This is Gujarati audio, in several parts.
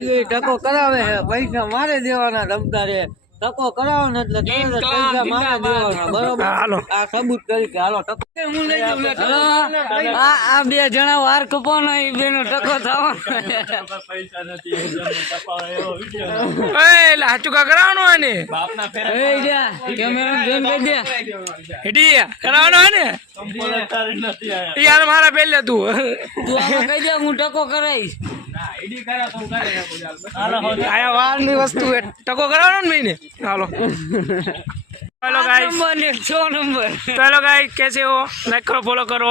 ટકો કરાવે છે પૈસા મારે દેવાના રમદારે ટકો કરાવો ને એટલે પૈસા મારે દેવાના બરોબર આ સબૂત તરીકે હાલો ટકો આ બે જણા વાર કપો ને એ બેનો ટકો થવાનો હાચું કા કરાવવાનું હોય ને કેમેરા જોઈને કહી દે હેડી કરાવવાનું હોય ને યાર મારા પહેલે તું કહી દે હું ટકો કરાવીશ આયા વાર ની વસ્તુ ટકો કરાવવાનો ને મહિને હાલો हेलो गाइस तो हेलो गाइस कैसे हो लाइक करो फॉलो करो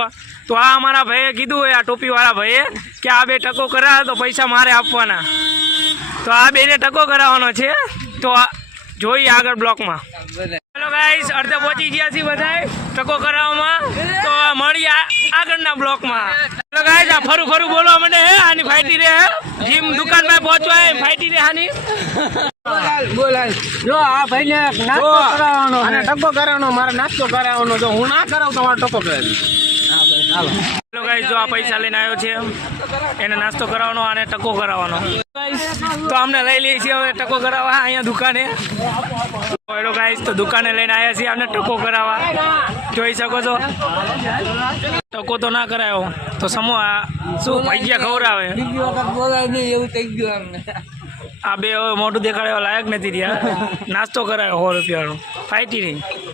तो आ हमारा भाई कीधु है आ टोपी वाला भाई कि आ बे टको करा तो पैसा मारे आपवाना तो आ बेने टको करावવાનો છે તો જોઈ આગળ બ્લોક માં हेलो गाइस अर्धे पहुंची ગયા છે બધાય ટકો કરાવવામાં તો મળી આગળના બ્લોક માં हेलो गाइस આ ફરુ ફરુ બોલવા માંડે હે આની ફાઈટી રે જીમ દુકાન માં પહોંચવા હે ફાઈટી રે આની બોલાય જો આ ભાઈ ને નાસ્તો કરાવવાનો અને ટકો કરાવવાનો મારે નાસ્તો કરાવવાનો જો હું ના કરાવ તો મારે ટકો કરાવી हेलो गाइस जो आ पैसा लेने आयो छे એને નાસ્તો કરાવવાનો અને ટકો કરાવવાનો તો અમને લઈ લઈએ છીએ હવે ટકો કરાવવા અહીંયા દુકાને हेलो गाइस तो दुकाने લઈને આવ્યા છીએ અમને ટકો કરાવવા જોઈ શકો છો ટકો તો ના કરાયો તો સમો આ શું ભજીયા ખવડાવે બીજી વખત બોલાય નહીં એવું થઈ ગયું અમને આ બે મોઢું દેખાડવા લાયક નથી રહ્યા નાસ્તો કરાયો 100 રૂપિયાનો ફાઈટી નહીં